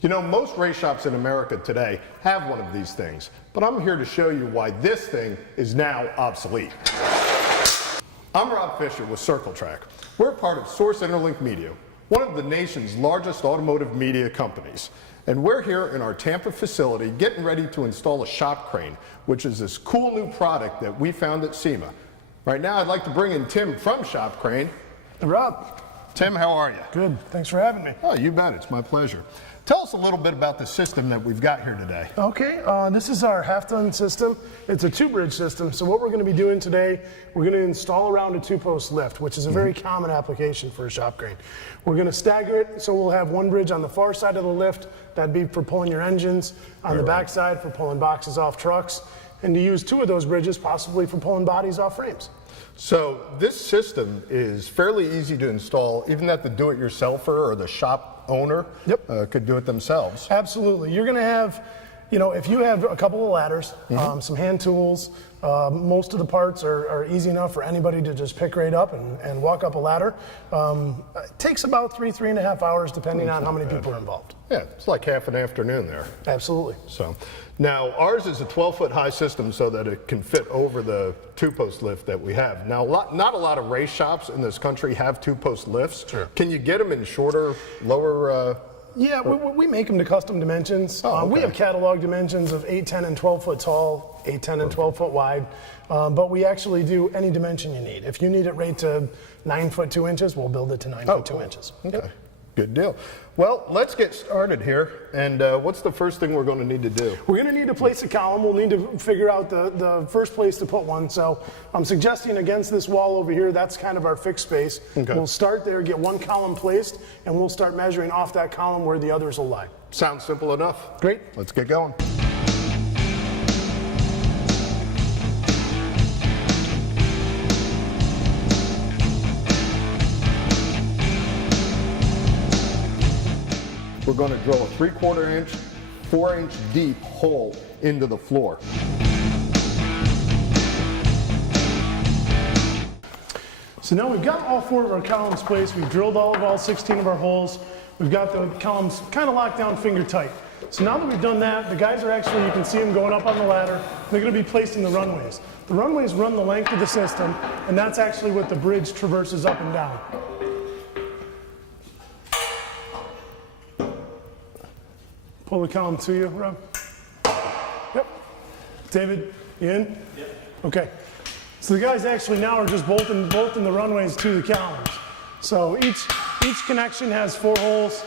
You know, most race shops in America today have one of these things, but I'm here to show you why this thing is now obsolete. I'm Rob Fisher with Circle Track. We're part of Source Interlink Media, one of the nation's largest automotive media companies. And we're here in our Tampa facility getting ready to install a shop crane, which is this cool new product that we found at SEMA. Right now, I'd like to bring in Tim from Shop Crane. Hey, Rob. Tim, how are you? Good. Thanks for having me. Oh, you bet. It's my pleasure. Tell us a little bit about the system that we've got here today. Okay, this is our half-ton system. It's a two-bridge system. So what we're going to be doing today, we're going to install around a two-post lift, which is a very common application for a shop crane. We're going to stagger it, so we'll have one bridge on the far side of the lift. That'd be for pulling your engines. On the back side for pulling boxes off trucks. And to use two of those bridges, possibly for pulling bodies off frames. So this system is fairly easy to install, even that the do-it-yourselfer or the shop owner could do it themselves. Absolutely. You're going to have, you know, if you have a couple of ladders, some hand tools, most of the parts are easy enough for anybody to just pick right up and walk up a ladder. It takes about 3.5 hours depending on how many people are involved. Yeah, it's like half an afternoon there. Absolutely. So now ours is a 12-foot high system so that it can fit over the two-post lift that we have. Now, not a lot of race shops in this country have two-post lifts. Sure. Can you get them in shorter, lower? Yeah, we make them to custom dimensions. Oh, okay. We have catalog dimensions of 8, 10, and 12 foot tall, 8, 10, and 12 foot wide. But we actually do any dimension you need. If you need it right to 9 foot 2 inches, we'll build it to 9 foot 2 inches. Okay. Yep. Good deal. Well, let's get started here. And what's the first thing we're going to need to do? We're going to need to place a column. We'll need to figure out the first place to put one. So I'm suggesting against this wall over here, that's kind of our fixed space. Okay. We'll start there, get one column placed, and we'll start measuring off that column where the others will lie. Sounds simple enough. Great. Let's get going. We're going to drill a 3/4 inch, 4 inch deep hole into the floor. So now we've got all 4 of our columns placed. We've drilled all 16 of our holes. We've got the columns kind of locked down finger tight. So now that we've done that, the guys are actually, you can see them going up on the ladder. They're going to be placed in the runways. The runways run the length of the system, and that's actually what the bridge traverses up and down. Pull the column to you, Rob. Yep. David, you in? Yep. Okay. So the guys actually now are just bolting the runways to the columns. So each connection has 4 holes,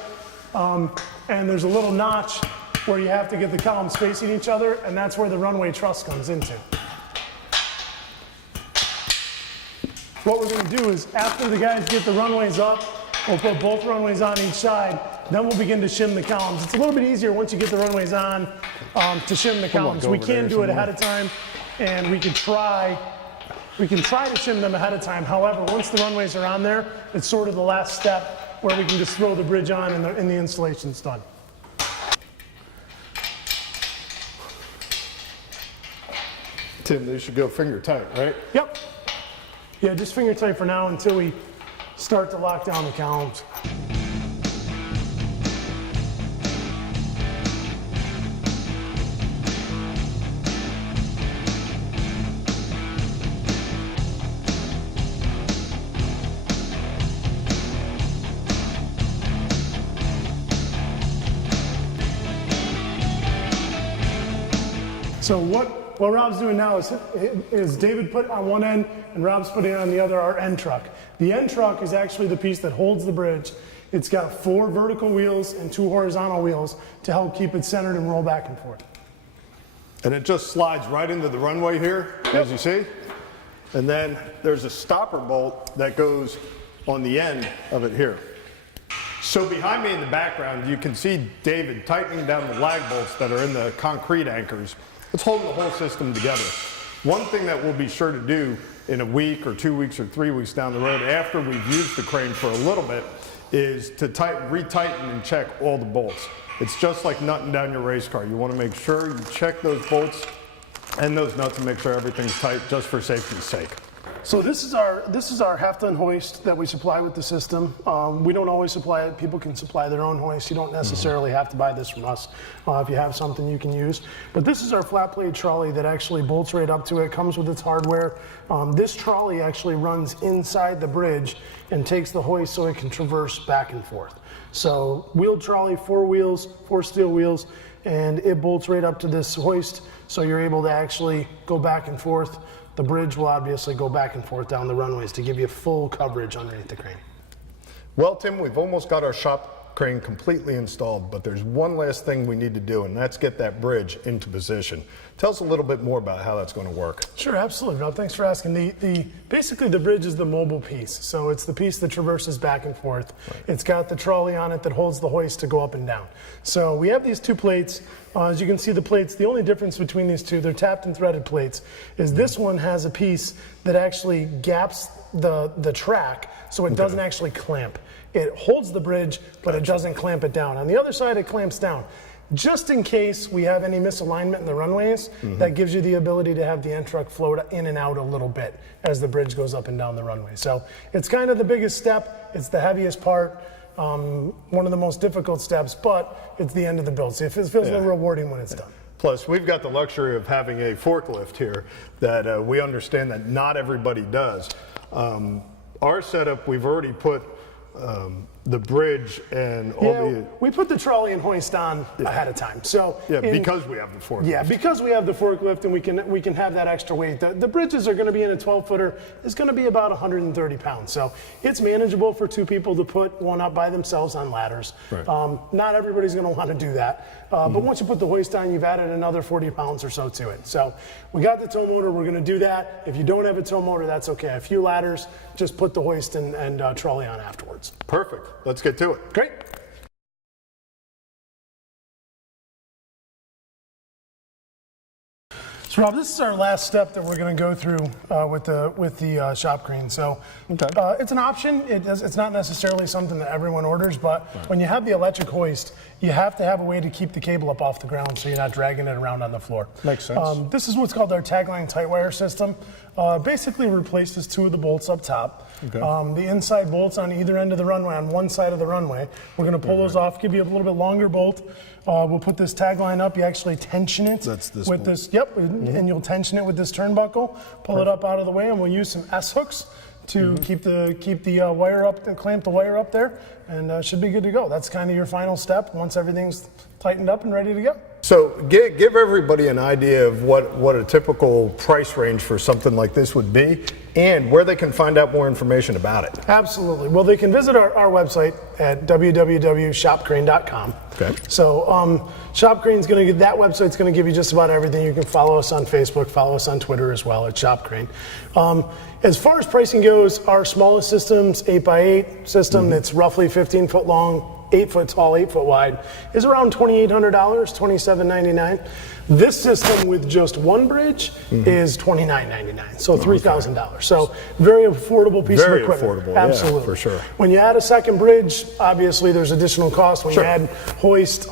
and there's a little notch where you have to get the columns facing each other, and that's where the runway truss comes into. What we're going to do is, after the guys get the runways up, we'll put both runways on each side. Then we'll begin to shim the columns. It's a little bit easier once you get the runways on to shim the columns. We can do it ahead of time, and we can try to shim them ahead of time. However, once the runways are on there, it's sort of the last step where we can just throw the bridge on and the installation's done. Tim, they should go finger tight, right? Yep. Yeah, just finger tight for now until we start to lock down the columns. So what Rob's doing now is David put on one end and Rob's putting on the other our end truck. The end truck is actually the piece that holds the bridge. It's got 4 vertical wheels and 2 horizontal wheels to help keep it centered and roll back and forth. And it just slides right into the runway here, as you see. And then there's a stopper bolt that goes on the end of it here. So behind me in the background, you can see David tightening down the lag bolts that are in the concrete anchors. It's holding the whole system together. One thing that we'll be sure to do in a week or 2 weeks or 3 weeks down the road after we've used the crane for a little bit is to retighten and check all the bolts. It's just like nutting down your race car. You want to make sure you check those bolts and those nuts and make sure everything's tight just for safety's sake. So this is our half-ton hoist that we supply with the system. We don't always supply it. People can supply their own hoist. You don't necessarily have to buy this from us. If you have something you can use. But this is our flat plate trolley that actually bolts right up to it. Comes with its hardware. This trolley actually runs inside the bridge and takes the hoist so it can traverse back and forth. So wheeled trolley, 4 wheels, 4 steel wheels, and it bolts right up to this hoist. So you're able to actually go back and forth. The bridge will obviously go back and forth down the runways to give you full coverage underneath the crane. Well, Tim, we've almost got our shop crane completely installed, but there's one last thing we need to do, and that's get that bridge into position. Tell us a little bit more about how that's going to work. Sure, absolutely. No, thanks for asking. Basically, the bridge is the mobile piece. So it's the piece that traverses back and forth. Right. It's got the trolley on it that holds the hoist to go up and down. So we have these 2 plates. As you can see, the plates, the only difference between these 2, they're tapped and threaded plates, is this one has a piece that actually gaps the track so it doesn't actually clamp. It holds the bridge, but it doesn't clamp it down. On the other side, it clamps down. Just in case we have any misalignment in the runways, that gives you the ability to have the end truck float in and out a little bit as the bridge goes up and down the runway. So it's kind of the biggest step. It's the heaviest part, one of the most difficult steps, but it's the end of the build. So it feels a little rewarding when it's done. Plus, we've got the luxury of having a forklift here that we understand that not everybody does. Our setup, we've already put the bridge and all we put the trolley and hoist on ahead of time. So because we have the forklift. Yeah, because we have the forklift and we can have that extra weight. The bridges are going to be in a 12-footer. It's going to be about 130 pounds. So it's manageable for 2 people to put one up by themselves on ladders. Right. Not everybody's going to want to do that. But once you put the hoist on, you've added another 40 pounds or so to it. So we got the tow motor. We're going to do that. If you don't have a tow motor, that's okay. A few ladders, just put the hoist and trolley on afterwards. Perfect. Let's get to it. Great. So Rob, this is our last step that we're going to go through with the shop crane. So it's an option. It's not necessarily something that everyone orders, but when you have the electric hoist, you have to have a way to keep the cable up off the ground so you're not dragging it around on the floor. Makes sense. This is what's called our tagline tight wire system. Basically replaces 2 of the bolts up top. Okay. The inside bolts on either end of the runway, on one side of the runway. We're going to pull those off, give you a little bit longer bolt. We'll put this tagline up. You actually tension it with this. Yep, and you'll tension it with this turnbuckle. Pull it up out of the way, and we'll use some S hooks to keep the wire up and clamp the wire up there, and should be good to go. That's kind of your final step once everything's tightened up and ready to go. So give everybody an idea of what a typical price range for something like this would be and where they can find out more information about it. Absolutely. Well, they can visit our website at www.shopcrane.com. Okay. So Shop Crane's going to get that website's going to give you just about everything. You can follow us on Facebook, follow us on Twitter as well at Shop Crane. As far as pricing goes, our smallest system's 8x8 system that's roughly 15 foot long, 8 foot tall, 8 foot wide, is around $2,800, $2,799. This system with just one bridge is $2,999, so $3,000. So very affordable piece of equipment. Very affordable, absolutely, yeah, for sure. When you add a second bridge, obviously there's additional cost. When you add hoist,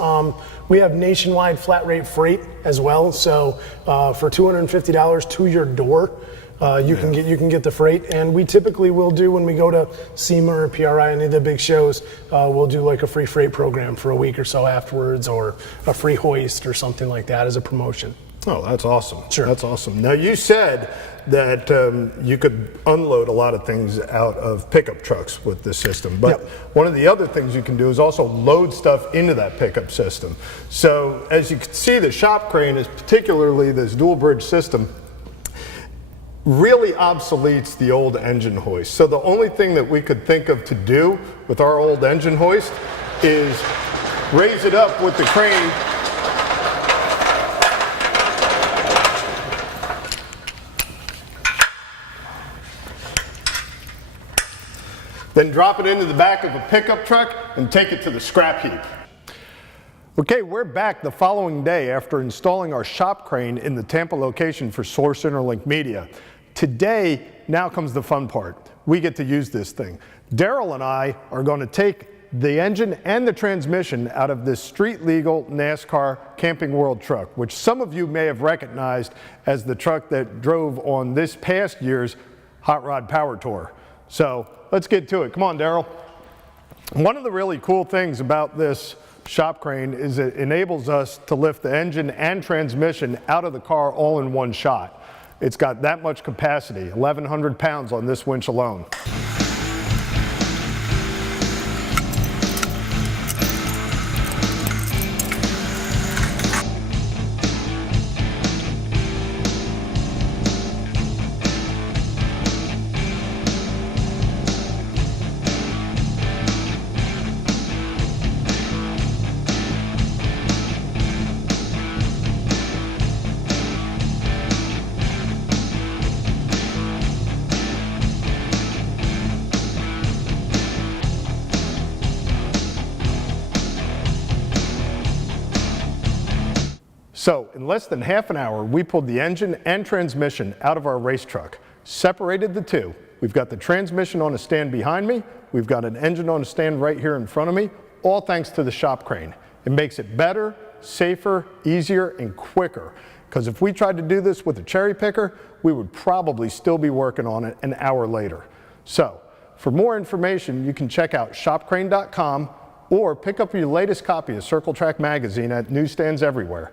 we have nationwide flat rate freight as well. So for $250 to your door, you can get the freight, and we typically will do when we go to SEMA or PRI, any of the big shows, we'll do like a free freight program for a week or so afterwards, or a free hoist or something like that as a promotion. Oh, that's awesome. Sure. That's awesome. Now, you said that you could unload a lot of things out of pickup trucks with this system, but one of the other things you can do is also load stuff into that pickup system. So as you can see, the shop crane is particularly this dual bridge system really obsoletes the old engine hoist. So the only thing that we could think of to do with our old engine hoist is raise it up with the crane then drop it into the back of a pickup truck and take it to the scrap heap. Okay, we're back the following day after installing our shop crane in the Tampa location for Source Interlink Media. Today, now comes the fun part. We get to use this thing. Daryl and I are going to take the engine and the transmission out of this street legal NASCAR Camping World truck, which some of you may have recognized as the truck that drove on this past year's Hot Rod Power Tour. So let's get to it. Come on, Daryl. One of the really cool things about this shop crane is it enables us to lift the engine and transmission out of the car all in one shot. It's got that much capacity, 1,100 pounds on this winch alone. So in less than half an hour, we pulled the engine and transmission out of our race truck, separated the two. We've got the transmission on a stand behind me. We've got an engine on a stand right here in front of me, all thanks to the shop crane. It makes it better, safer, easier, and quicker. Because if we tried to do this with a cherry picker, we would probably still be working on it an hour later. So for more information, you can check out shopcrane.com or pick up your latest copy of Circle Track magazine at newsstands everywhere.